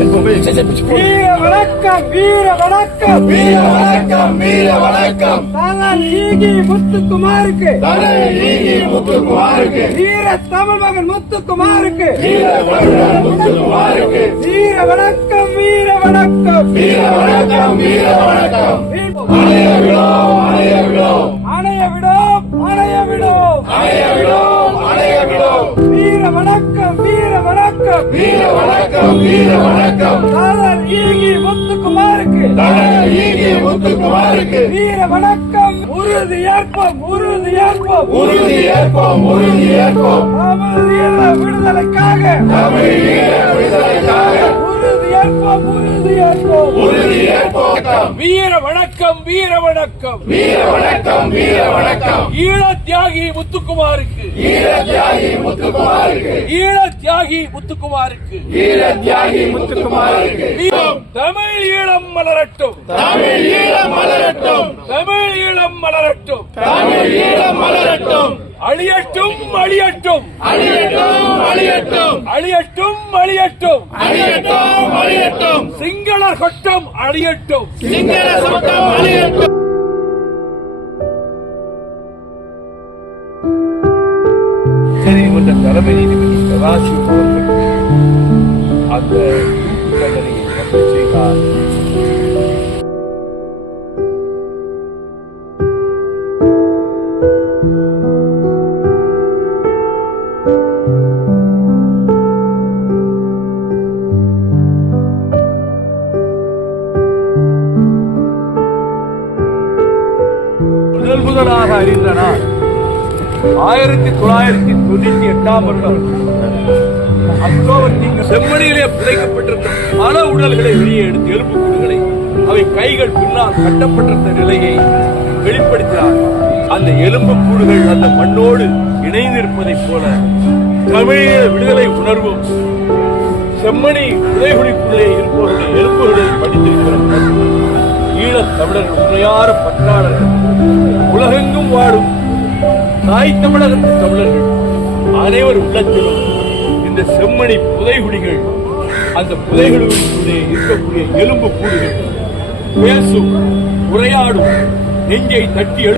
கையில பிடிச்சு போடு. வீர வணக்கம் வீர வணக்கம் வீர வணக்கம் வீர வணக்கம் தானா ஈகி முத்துக்குமாருக்கு தலை முத்துக்குமாருக்கு வீர தமிழ் மகன் முத்துக்குமாருக்கு வீர தமிழ் முத்துக்குமாருக்கு வீர வணக்கம் வீர வணக்கம் வீர வணக்கம் வீர வணக்கம் அணைய விடும் அணைய விடும் அணைய விடும் அணைய விடும் அணைய விடும் அணைய விடும் வீர வணக்கம் வீர வணக்கம் வீர வணக்கம் வீர வணக்கம். தானா ஈகி முத்துக்குமாருக்கு. தலை நீங்கி முத்துக்குமாருக்கு. வீர வணக்கம். உறுதி ஏற்போம் உறுதி ஏற்போம். உறுதி ஏற்போம் உறுதி ஏற்போம். தமிழ் விடுதலைக்காக. தமிழ் ஈழ வணக்கம் வீர வணக்கம். வீர வணக்கம் வீர வணக்கம். ஈழ தியாகி முத்துக்குமாருக்கு. வீர தியாகி முத்துக்குமாருக்கு. ஈழ தியாகி முத்துக்குமாருக்கு. வீர தியாகி முத்துக்குமாருக்கு. வீரம் தமிழ் ஈழம் மலரட்டும். தமிழ் ஈழம் மலரட்டும். தமிழ் ஈழம் மலரட்டும். தமிழ் ஈழம் மலரட்டும். அழியட்டும் அழியட்டும். அழியட்டும் அழியட்டும். அழியட்டும் அழியட்டும் அழியட்டும் அழியட்டும் சிங்களர் கொட்டம் அழியட்டும். சிங்கள சட்டம் அழியட்டும் தலைமை நீதிபதி சதாசிவம் அவர்கள் அந்த முதல் அறிந்த நாள் ஆயிரத்தி தொள்ளாயிரத்தி தொண்ணூத்தி எட்டாம் வருடம். அக்டோபர் நீங்க செம்மணியிலே புதைக்கப்பட்டிருந்த பல உடல்களை வெளியே எடுத்து எலும்புக்கூடுகளை அவை கைகள் பின்னால் கட்டப்பட்டிருந்த நிலையை வெளிப்படுத்தினார். அந்த எலும்புக்கூடுகள் அந்த மண்ணோடு இணைந்திருப்பதைப் போல தமிழீழ விடுதலை உணர்வும் செம்மணி உதயகுடிக்குள்ளே இருப்பவருடைய எலும்புகளில் படித்திருக்கிற ஈழத் தமிழர்கள் உண்மையார பற்றாளர்கள். உலகெங்கும் வாழும் தாய் தமிழகத்து தமிழர்கள். அனைவர் உள்ளத்திலும் இந்த செம்மணி புதைகுடிகள் அந்த புதைகளுக்குள்ளே இருக்கக்கூடிய எலும்பு கூடுகள் பேசும் உரையாடும் நெஞ்சை தட்டி எழு